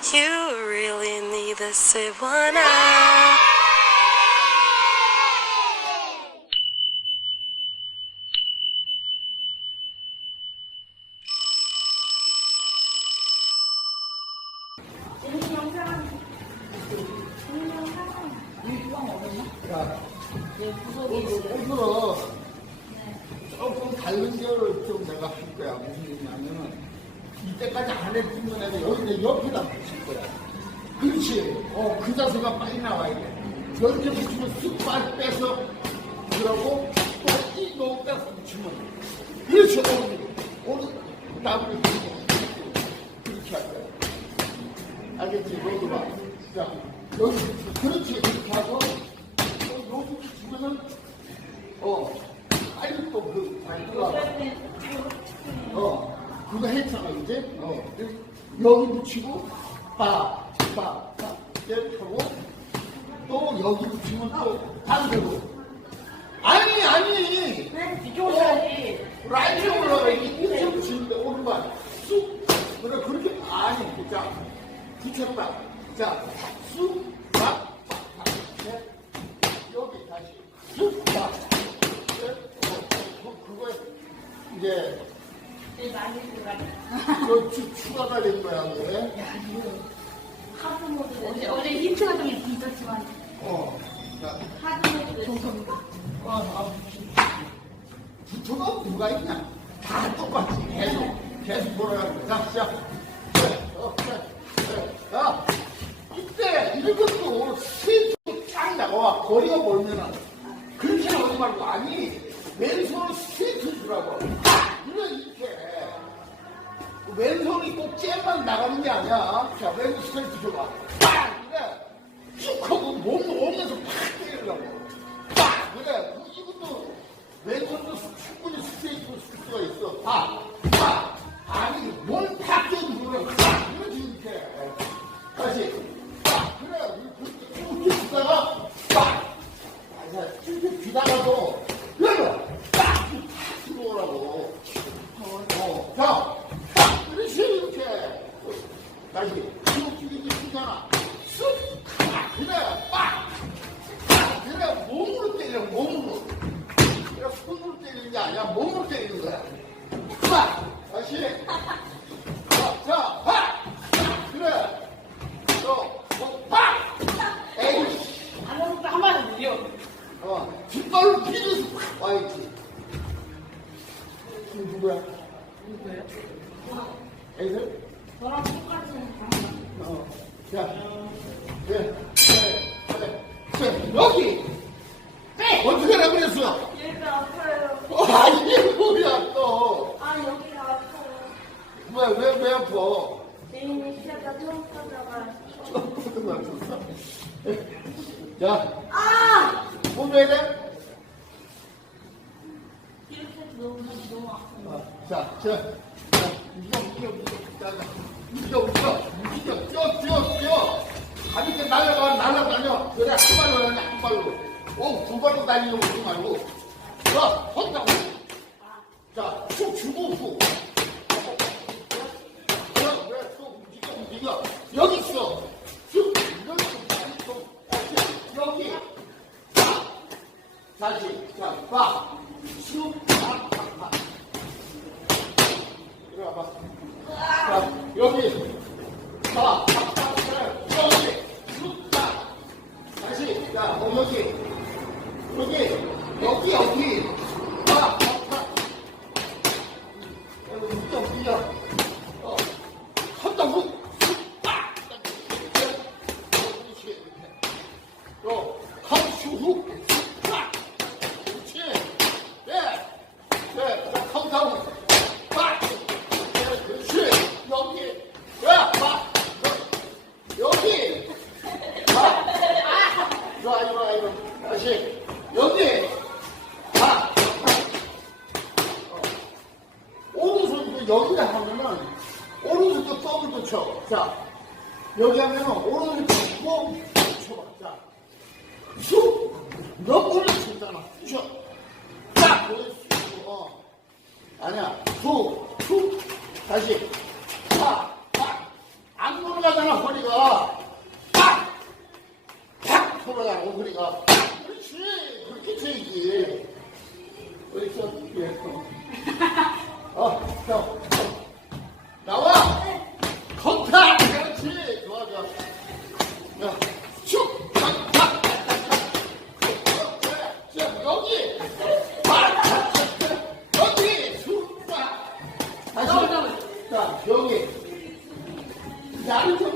You really need to say one. 어, 그 자세가 빨리 나와야 돼. 이렇게 붙이면 쑥 빨리 빼서 그러고 또이 너무 빼서 붙이면 그렇지. 오늘 나무를 그렇게 할 거야. 알겠지? 너도 봐. 자, 여기 그렇지. 이렇게 하고 또 여기 붙이면은 어, 빨리 또그 잘 들어가. 어, 그거 했잖아, 이제. 어, 여기 붙이고, 빠, 빠, 빠, 이렇게 하고, 또 여기 붙이면 또 반대로. 아니, 아니. 이렇게 오셔야지. 라이트 올라가, 이렇게 붙이는데 오른발. 쑥. 그래, 그렇게, 아니, 자, 붙였다. 자, 쑥, 박, 박, 박. 네. 여기 다시. 쑥, 박. 네. 어, 그, 그거, 이제, 제일 많이 들어가네. 그 추- 추가가 된 거야, 그게. 하드 모드. 어제, 어제 힌트가 좀 있었지만, 어. 자, 하드 모드. 정성이가. 아, 아, 붙어가 누가 있냐? 다 똑같이 계속, 계속 돌아가는 거야. 자, 시작. 그래, 어, 그래, 그래. 자, 이때 이것도 스트레이트로 쫙 나와. 거리가 멀면은. 그렇게 나오지 말고, 아니, 왼손을 스트레이트 주라고. 그래, 이렇게. 왼손이 꼭 잼만 나가는 게 아니야. 자, 왼손 스트레이트 줘봐. 빵! 그래. 쭉 하고 몸 오면서 팍 때리려고. 팍! 그래. 이것도 왼손도 충분히 스트레이트로 쓸 수가 있어. 팍! 팍! 아니, 몸팍 떼는 거를 팍! 이러지, 이렇게. 다시. 팍! 그래. 이렇게 주다가 팍! 자, 이렇게 주다가도 그래. 팍! 들어오라고. 어, 자, 팍! 그렇지, 이렇게. 다시. 이렇게 이렇게 주잖아. 쑥! 팍! 그래. 팍! 팍! 그래. 몸으로 때려, 몸으로. 그래, 손으로 때리는 게 아니야. 몸으로 때리는 거야. 팍! 다시. 자, 자, 팍! 그래. 또, 또, 팍! 에이씨. 안 오면 한 마디 밀려. 어, 뒷발로 피면서 팍 와야지. 이거 누구야? 누구예요? 애들? 저랑 똑같은 방법. 어. 자, 그래, 그래, 그래, 그래. 여기! 네! 어떻게 하라 그랬어? 얘가 아파요. 어, 아니, 이게 뭐야, 또. 아, 여기가 아파요. 왜, 왜, 왜 아파? 내일은 시야가 처음 타다가. 자, 아! 보줘야 돼? 이렇게 너무, 너무 아파요. 어, 자, 자, 자, 움직여, 움직여, 움직여. 자, 자, 움직여, 움직여, 움직여, 뛰어, 뛰어, 뛰어. 가볍게 날려가, 날아다녀. 그래, 한 발로 다녀, 한 발로. 어, 두 발로 다니려고 그러지 말고. 자, 섰다고. 자, 쭉 주고, 후. 그래, 그래, 또 움직여, 움직여. 여기 있어. 쭉, 이렇게, 또, 다시, 여기. 자, 다시, 자, 봐. 쭉, 봐, 봐, 봐. 이리 와봐. 자, 여기. 자, 하냐? 후, 후, 다시. 팍, 팍. 안 돌아가잖아, 허리가. 팍! 팍! 돌아가고, 허리가. 그렇지. 그렇게 쳐야지. 어디 있어? 예. 어, 형. 나와! That is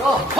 야.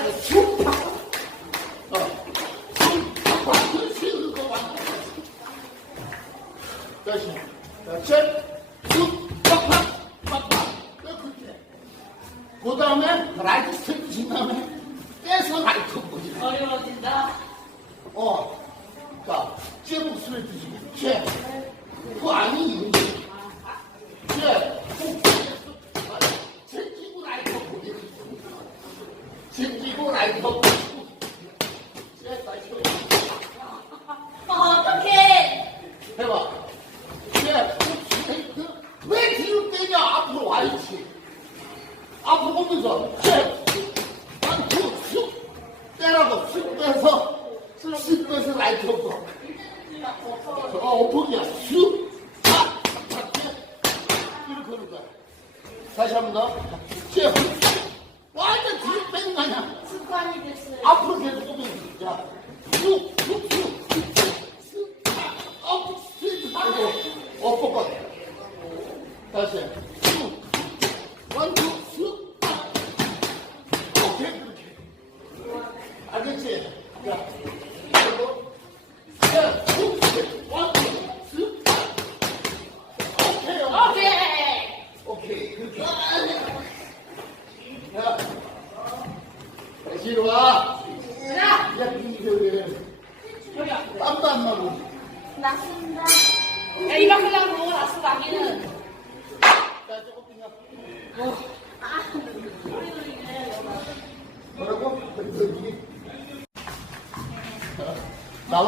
아이고 죽 ここっ。確かに。Dá